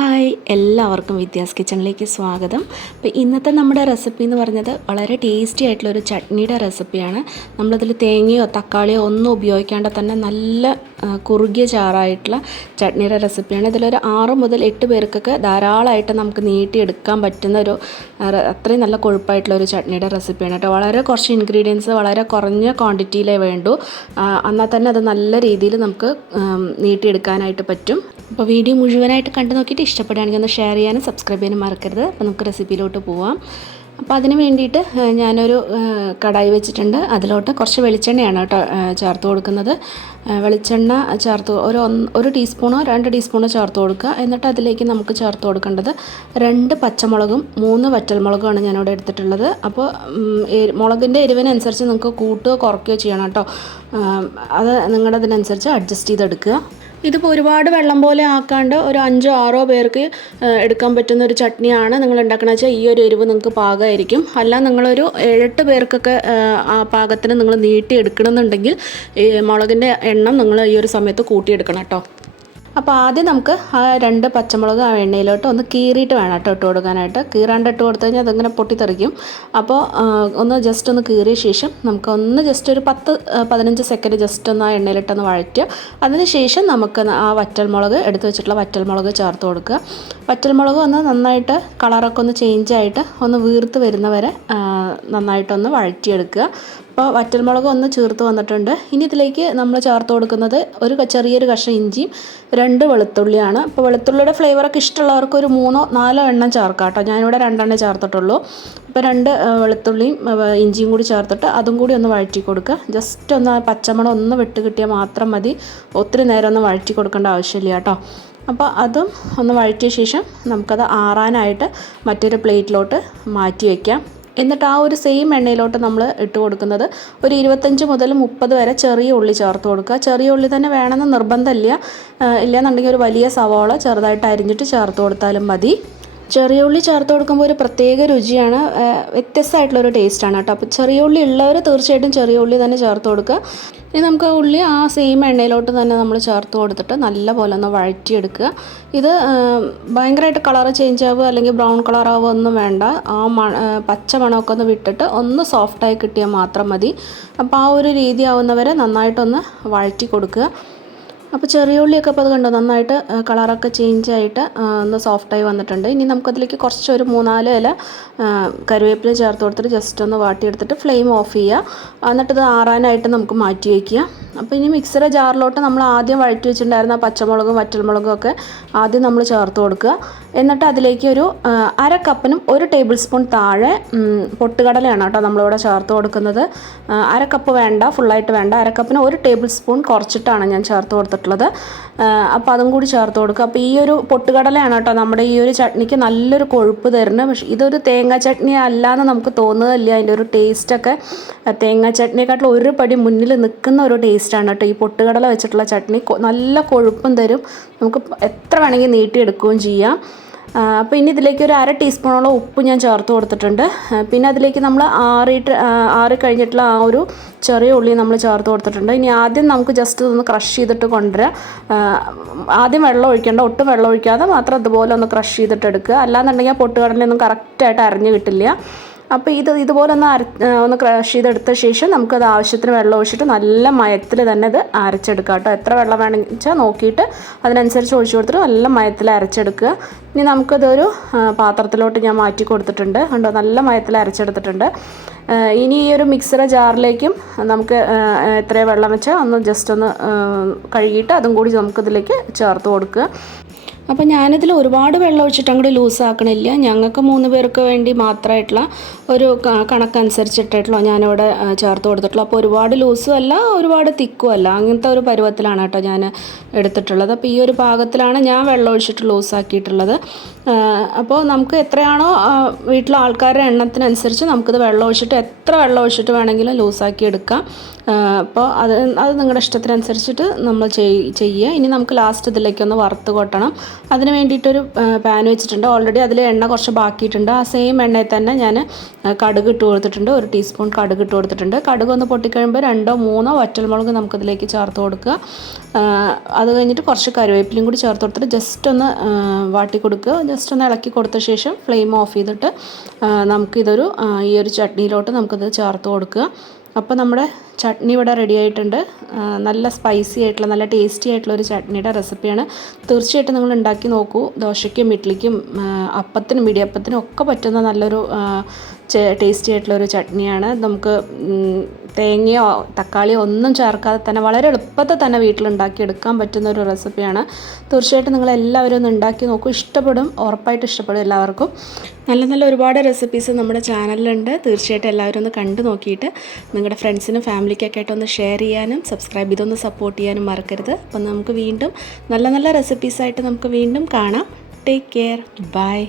Hi, എല്ലാവർക്കും വിദ്യാസ് കിച്ചണിലേക്ക് സ്വാഗതം. അപ്പോൾ ഇന്നത്തെ നമ്മുടെ റെസിപ്പി എന്ന് പറഞ്ഞത് വളരെ ടേസ്റ്റി ആയിട്ടുള്ളൊരു ചട്നിയുടെ റെസിപ്പിയാണ്. നമ്മളതിൽ തേങ്ങയോ തക്കാളിയോ ഒന്നും ഉപയോഗിക്കാണ്ട് തന്നെ നല്ല കുറുകിയ ചാറായിട്ടുള്ള ചട്നിയുടെ റെസിപ്പിയാണ്. ഇതിലൊരു 6 മുതൽ 8 പേർക്കൊക്കെ ധാരാളമായിട്ട് നമുക്ക് നീട്ടിയെടുക്കാൻ പറ്റുന്ന ഒരു അത്രയും നല്ല കൊഴുപ്പായിട്ടുള്ള ഒരു ചട്നിയുടെ റെസിപ്പിയാണ് കേട്ടോ. വളരെ കുറച്ച് ഇൻഗ്രീഡിയൻസ് വളരെ കുറഞ്ഞ ക്വാണ്ടിറ്റിയിലേ വേണ്ടൂ, എന്നാൽ തന്നെ അത് നല്ല രീതിയിൽ നമുക്ക് നീട്ടിയെടുക്കാനായിട്ട് പറ്റും. അപ്പോൾ വീഡിയോ മുഴുവനായിട്ട് കണ്ടു നോക്കിയിട്ട് ഇഷ്ടപ്പെടുകയാണെങ്കിൽ ഒന്ന് ഷെയർ ചെയ്യാനും സബ്സ്ക്രൈബ് ചെയ്യാനും മറക്കരുത്. അപ്പോൾ നമുക്ക് റെസിപ്പിയിലോട്ട് പോവാം. അപ്പോൾ അതിന് വേണ്ടിയിട്ട് ഞാനൊരു കടായി വെച്ചിട്ടുണ്ട്. അതിലോട്ട് കുറച്ച് വെളിച്ചെണ്ണയാണ് കേട്ടോ ചേർത്ത് കൊടുക്കുന്നത്. വെളിച്ചെണ്ണ ചേർത്ത് ഒരു ടീസ്പൂണോ 2 ടീസ്പൂണോ ചേർത്ത് കൊടുക്കുക. എന്നിട്ട് അതിലേക്ക് നമുക്ക് ചേർത്ത് കൊടുക്കേണ്ടത് 2 പച്ചമുളകും 3 വറ്റൽമുളകുമാണ് ഞാനിവിടെ എടുത്തിട്ടുള്ളത്. അപ്പോൾ മുളകിൻ്റെ എരിവിനനുസരിച്ച് നിങ്ങൾക്ക് കൂട്ടുകയോ കുറയ്ക്കുകയോ ചെയ്യണം കേട്ടോ. അത് നിങ്ങളുടെ അതിനനുസരിച്ച് അഡ്ജസ്റ്റ് ചെയ്തെടുക്കുക. ഇതിപ്പോൾ ഒരുപാട് വെള്ളം പോലെ ആക്കാണ്ട് ഒരു 5-6 പേർക്ക് എടുക്കാൻ പറ്റുന്ന ഒരു ചട്നിയാണ് നിങ്ങൾ ഉണ്ടാക്കണമെന്ന് വെച്ചാൽ ഈ ഒരു എരിവ് നിങ്ങൾക്ക് പാകമായിരിക്കും. അല്ല നിങ്ങളൊരു 7-8 പേർക്കൊക്കെ ആ പാകത്തിന് നിങ്ങൾ നീട്ടി എടുക്കണമെന്നുണ്ടെങ്കിൽ ഈ മുളകിൻ്റെ എണ്ണം നിങ്ങൾ ഈ ഒരു സമയത്ത് കൂട്ടിയെടുക്കണം കേട്ടോ. അപ്പോൾ ആദ്യം നമുക്ക് ആ 2 പച്ചമുളക് ആ എണ്ണയിലോട്ട് ഒന്ന് കീറിയിട്ട് വേണം കേട്ടോ ഇട്ട് കൊടുക്കാനായിട്ട്. കീറാണ്ട് ഇട്ട് കൊടുത്തു കഴിഞ്ഞാൽ അതിങ്ങനെ പൊട്ടിത്തെറിക്കും. അപ്പോൾ ഒന്ന് ജസ്റ്റ് ഒന്ന് കീറിയ ശേഷം നമുക്കൊന്ന് ജസ്റ്റ് ഒരു 10-15 സെക്കൻഡ് ജസ്റ്റ് ഒന്ന് ആ എണ്ണയിലിട്ടൊന്ന് വഴറ്റുക. അതിന് ശേഷം നമുക്ക് ആ വറ്റൽമുളക് എടുത്ത് വെച്ചിട്ടുള്ള വറ്റൽമുളക് ചേർത്ത് കൊടുക്കുക. വറ്റൽമുളക് ഒന്ന് നന്നായിട്ട് കളറൊക്കെ ഒന്ന് ചേഞ്ചായിട്ട് ഒന്ന് വീർത്ത് വരുന്നവരെ നന്നായിട്ടൊന്ന് വഴറ്റിയെടുക്കുക. അപ്പോൾ വറ്റൽമുളക് ഒന്ന് ചേർത്ത് വന്നിട്ടുണ്ട്. ഇനി ഇതിലേക്ക് നമ്മൾ ചേർത്ത് കൊടുക്കുന്നത് ചെറിയൊരു കഷ്ണം ഇഞ്ചിയും 2 വെളുത്തുള്ളിയാണ്. അപ്പോൾ വെളുത്തുള്ളിയുടെ ഫ്ലേവറൊക്കെ ഇഷ്ടമുള്ളവർക്ക് ഒരു 3-4 എണ്ണം ചേർക്കാം കേട്ടോ. ഞാനിവിടെ 2 എണ്ണേ ചേർത്തിട്ടുള്ളൂ. അപ്പോൾ 2 വെളുത്തുള്ളിയും ഇഞ്ചിയും കൂടി ചേർത്തിട്ട് അതും കൂടി ഒന്ന് വഴറ്റി കൊടുക്കുക. ജസ്റ്റ് ഒന്ന് പച്ചമണം ഒന്ന് വിട്ട് കിട്ടിയാൽ മാത്രം മതി. ഒത്തിരി നേരം ഒന്ന് വഴറ്റി കൊടുക്കേണ്ട ആവശ്യമില്ല കേട്ടോ. അപ്പോൾ അതും ഒന്ന് വഴറ്റിയ ശേഷം നമുക്കത് ആറാനായിട്ട് മറ്റൊരു പ്ലേറ്റിലോട്ട് മാറ്റി വയ്ക്കാം. എന്നിട്ട് ആ ഒരു സെയിം എണ്ണയിലോട്ട് നമ്മൾ ഇട്ട് കൊടുക്കുന്നത് ഒരു 25 മുതൽ 30 വരെ ചെറിയ ഉള്ളി ചേർത്ത് കൊടുക്കുക. ചെറിയ ഉള്ളി തന്നെ വേണമെന്ന് നിർബന്ധമില്ല. ഇല്ലയെന്നുണ്ടെങ്കിൽ ഒരു വലിയ സവാള ചെറുതായിട്ട് അരിഞ്ഞിട്ട് ചേർത്ത് കൊടുത്താലും മതി. ചെറിയ ഉള്ളി ചേർത്ത് കൊടുക്കുമ്പോൾ ഒരു പ്രത്യേക രുചിയാണ്, വ്യത്യസ്തമായിട്ടുള്ളൊരു ടേസ്റ്റാണ് കേട്ടോ. അപ്പോൾ ചെറിയ ഉള്ളി ഉള്ളവർ തീർച്ചയായിട്ടും ചെറിയ ഉള്ളി തന്നെ ചേർത്ത് കൊടുക്കുക. ഇനി നമുക്ക് ആ ഉള്ളി ആ സെയിം എണ്ണയിലോട്ട് തന്നെ നമ്മൾ ചേർത്ത് കൊടുത്തിട്ട് നല്ലപോലെ ഒന്ന് വഴറ്റിയെടുക്കുക. ഇത് ഭയങ്കരമായിട്ട് കളറ് ചേഞ്ച് ആവുക അല്ലെങ്കിൽ ബ്രൗൺ കളറാവുക ഒന്നും വേണ്ട. ആ പച്ച മണമൊക്കെ ഒന്ന് വിട്ടിട്ട് ഒന്ന് സോഫ്റ്റായി കിട്ടിയാൽ മാത്രം മതി. അപ്പോൾ ആ ഒരു രീതി ആവുന്നവരെ നന്നായിട്ടൊന്ന് വഴറ്റി കൊടുക്കുക. അപ്പോൾ ചെറിയ ഉള്ളിയൊക്കെ അപ്പോൾ അത് കണ്ടോ നന്നായിട്ട് കളറൊക്കെ ചേഞ്ചായിട്ട് ഒന്ന് സോഫ്റ്റായി വന്നിട്ടുണ്ട്. ഇനി നമുക്കതിലേക്ക് കുറച്ചൊരു 3-4 ഇല കറിവേപ്പില ചേർത്ത് കൊടുത്തിട്ട് ജസ്റ്റ് ഒന്ന് വാട്ടിയെടുത്തിട്ട് ഫ്ലെയിം ഓഫ് ചെയ്യുക. എന്നിട്ടിത് ആറാനായിട്ട് നമുക്ക് മാറ്റി വയ്ക്കുക. അപ്പോൾ ഇനി മിക്സിയുടെ ജാറിലോട്ട് നമ്മൾ ആദ്യം വഴറ്റി വെച്ചിട്ടുണ്ടായിരുന്ന പച്ചമുളകും വറ്റൽമുളകും ഒക്കെ ആദ്യം നമ്മൾ ചേർത്ത് കൊടുക്കുക. എന്നിട്ട് അതിലേക്ക് ഒരു 1/2 കപ്പിനും 1 ടേബിൾ സ്പൂൺ താഴെ പൊട്ടുകടലയാണ് കേട്ടോ നമ്മളിവിടെ ചേർത്ത് കൊടുക്കുന്നത്. 1/2 കപ്പ് വേണ്ട, ഫുള്ളായിട്ട് വേണ്ട. 1/2 കപ്പിന് 1 ടേബിൾ സ്പൂൺ കുറച്ചിട്ടാണ് ഞാൻ ചേർത്ത് കൊടുത്തിട്ടുള്ളത്. അപ്പോൾ അതും കൂടി ചേർത്ത് കൊടുക്കുക. അപ്പോൾ ഈ ഒരു പൊട്ടുകടലയാണ് കേട്ടോ നമ്മുടെ ഈ ഒരു ചട്നിക്ക് നല്ലൊരു കൊഴുപ്പ് തരുന്നത്. പക്ഷേ ഇതൊരു തേങ്ങ ചട്നി അല്ലാന്ന് നമുക്ക് തോന്നുകയില്ല. അതിൻ്റെ ഒരു ടേസ്റ്റൊക്കെ തേങ്ങ ചട്നിയെക്കാട്ടിലും ഒരു പടി മുന്നിൽ നിൽക്കുന്ന ഒരു ടേസ്റ്റാണ് കേട്ടോ ഈ പൊട്ടുകടല വെച്ചിട്ടുള്ള ചട്നി. നല്ല കൊഴുപ്പും തരും, നമുക്ക് എത്ര വേണമെങ്കിൽ നീട്ടിയെടുക്കുകയും ചെയ്യാം. അപ്പോൾ ഇനി ഇതിലേക്ക് ഒരു 1/2 ടീസ്പൂണോളം ഉപ്പ് ഞാൻ ചേർത്ത് കൊടുത്തിട്ടുണ്ട്. പിന്നെ അതിലേക്ക് നമ്മൾ ആറി കഴിഞ്ഞിട്ടുള്ള ആ ഒരു ചെറിയ ഉള്ളി നമ്മൾ ചേർത്ത് കൊടുത്തിട്ടുണ്ട്. ഇനി ആദ്യം നമുക്ക് ജസ്റ്റ് ഒന്ന് ക്രഷ് ചെയ്തിട്ട് കൊണ്ടുവരാം. ആദ്യം വെള്ളം ഒഴിക്കേണ്ട, ഒട്ടും വെള്ളം ഒഴിക്കാതെ മാത്രം അതുപോലെ ഒന്ന് ക്രഷ് ചെയ്തിട്ട് എടുക്കുക. അല്ലാന്നുണ്ടെങ്കിൽ ആ പൊട്ടുകടലൊന്നും കറക്റ്റായിട്ട് അരഞ്ഞ് കിട്ടില്ല. അപ്പോൾ ഇതുപോലെ ഒന്ന് ക്രഷ് ചെയ്തെടുത്ത ശേഷം നമുക്കത് ആവശ്യത്തിന് വെള്ളം ഒഴിച്ചിട്ട് നല്ല മയത്തിൽ തന്നെ ഇത് അരച്ചെടുക്കുക കേട്ടോ. എത്ര വെള്ളം വേണമെന്ന് വെച്ചാൽ നോക്കിയിട്ട് അതിനനുസരിച്ച് ഒഴിച്ചു കൊടുത്തിട്ട് നല്ല മയത്തിൽ അരച്ചെടുക്കുക. ഇനി നമുക്കതൊരു പാത്രത്തിലോട്ട് ഞാൻ മാറ്റി കൊടുത്തിട്ടുണ്ട് കണ്ടോ, നല്ല മയത്തിൽ അരച്ചെടുത്തിട്ടുണ്ട്. ഇനി ഈ ഒരു മിക്സിയുടെ ജാറിലേക്കും നമുക്ക് എത്ര വെള്ളം വെച്ചാൽ ഒന്ന് ജസ്റ്റ് ഒന്ന് കഴുകിയിട്ട് അതും കൂടി നമുക്കിതിലേക്ക് ചേർത്ത് കൊടുക്കുക. അപ്പോൾ ഞാനിതിൽ ഒരുപാട് വെള്ളം ഒഴിച്ചിട്ട് അങ്ങോട്ട് ലൂസാക്കണില്ല. ഞങ്ങൾക്ക് 3 പേർക്ക് വേണ്ടി മാത്രമായിട്ടുള്ള ഒരു കണക്കനുസരിച്ചിട്ടുള്ള ഞാനിവിടെ ചേർത്ത് കൊടുത്തിട്ടുള്ളൂ. അപ്പോൾ ഒരുപാട് ലൂസും അല്ല ഒരുപാട് തിക്കും അല്ല, അങ്ങനത്തെ ഒരു പരുവത്തിലാണ് കേട്ടോ ഞാൻ എടുത്തിട്ടുള്ളത്. അപ്പോൾ ഈ ഒരു പാകത്തിലാണ് ഞാൻ വെള്ളം ഒഴിച്ചിട്ട് ലൂസാക്കിയിട്ടുള്ളത്. അപ്പോൾ നമുക്ക് എത്രയാണോ വീട്ടിലെ ആൾക്കാരുടെ എണ്ണത്തിനനുസരിച്ച് നമുക്കിത് വെള്ളം ഒഴിച്ചിട്ട് എത്ര വെള്ളം ഒഴിച്ചിട്ട് വേണമെങ്കിലും ലൂസാക്കി എടുക്കാം. അപ്പോൾ അത് നിങ്ങളുടെ ഇഷ്ടത്തിനനുസരിച്ചിട്ട് നമ്മൾ ചെയ്യുക. ഇനി നമുക്ക് ലാസ്റ്റ് ഇതിലേക്കൊന്ന് വറുത്ത് കൊട്ടണം. അതിന് വേണ്ടിയിട്ടൊരു പാൻ വെച്ചിട്ടുണ്ട്. ഓൾറെഡി അതിൽ എണ്ണ കുറച്ച് ബാക്കിയിട്ടുണ്ട്. ആ സെയിം എണ്ണയിൽ തന്നെ ഞാൻ കടുക് ഇട്ട് കൊടുത്തിട്ടുണ്ട്. 1 ടീസ്പൂൺ കടുക് ഇട്ട് കൊടുത്തിട്ടുണ്ട്. കടുക് ഒന്ന് പൊട്ടിക്കഴിയുമ്പോൾ 2-3 വറ്റൽമുളക് നമുക്കിതിലേക്ക് ചേർത്ത് കൊടുക്കുക. അത് കഴിഞ്ഞിട്ട് കുറച്ച് കറിവേപ്പിലയും കൂടി ചേർത്ത് കൊടുത്തിട്ട് ജസ്റ്റ് ഒന്ന് വാട്ടി കൊടുക്കുക. ജസ്റ്റ് ഒന്ന് ഇളക്കി കൊടുത്ത ശേഷം ഫ്ലെയിം ഓഫ് ചെയ്തിട്ട് നമുക്കിതൊരു ഈ ഒരു ചട്നിയിലോട്ട് നമുക്കിത് ചേർത്ത് കൊടുക്കുക. അപ്പോൾ നമ്മുടെ ചട്നി ഇവിടെ റെഡി ആയിട്ടുണ്ട്. നല്ല സ്പൈസി ആയിട്ടുള്ള നല്ല ടേസ്റ്റി ആയിട്ടുള്ള ഒരു ചട്നിയുടെ റെസിപ്പിയാണ്. തീർച്ചയായിട്ടും നിങ്ങൾ ഉണ്ടാക്കി നോക്കൂ. ദോശയ്ക്കും ഇഡ്ഡലിക്കും അപ്പത്തിനും ഇടിയപ്പത്തിനും ഒക്കെ പറ്റുന്ന നല്ലൊരു ടേസ്റ്റി ആയിട്ടുള്ളൊരു ചട്നിയാണ്. നമുക്ക് തേങ്ങയോ തക്കാളിയോ ഒന്നും ചേർക്കാതെ തന്നെ വളരെ എളുപ്പത്തിൽ തന്നെ വീട്ടിലുണ്ടാക്കി എടുക്കാൻ പറ്റുന്ന ഒരു റെസിപ്പിയാണ്. തീർച്ചയായിട്ടും നിങ്ങളെല്ലാവരും ഒന്ന് ഉണ്ടാക്കി നോക്കൂ. ഇഷ്ടപ്പെടും, ഉറപ്പായിട്ട് ഇഷ്ടപ്പെടും എല്ലാവർക്കും. നല്ല നല്ല ഒരുപാട് റെസിപ്പീസ് നമ്മുടെ ചാനലിലുണ്ട്. തീർച്ചയായിട്ടും എല്ലാവരും ഒന്ന് കണ്ടു നോക്കിയിട്ട് നിങ്ങളുടെ ഫ്രണ്ട്സിനും ഫാമിലിക്കൊക്കെ ആയിട്ട് ഒന്ന് ഷെയർ ചെയ്യാനും സബ്സ്ക്രൈബ് ചെയ്തൊന്ന് സപ്പോർട്ട് ചെയ്യാനും മറക്കരുത്. അപ്പം നമുക്ക് വീണ്ടും നല്ല നല്ല റെസിപ്പീസായിട്ട് നമുക്ക് വീണ്ടും കാണാം. Take care. ബൈ.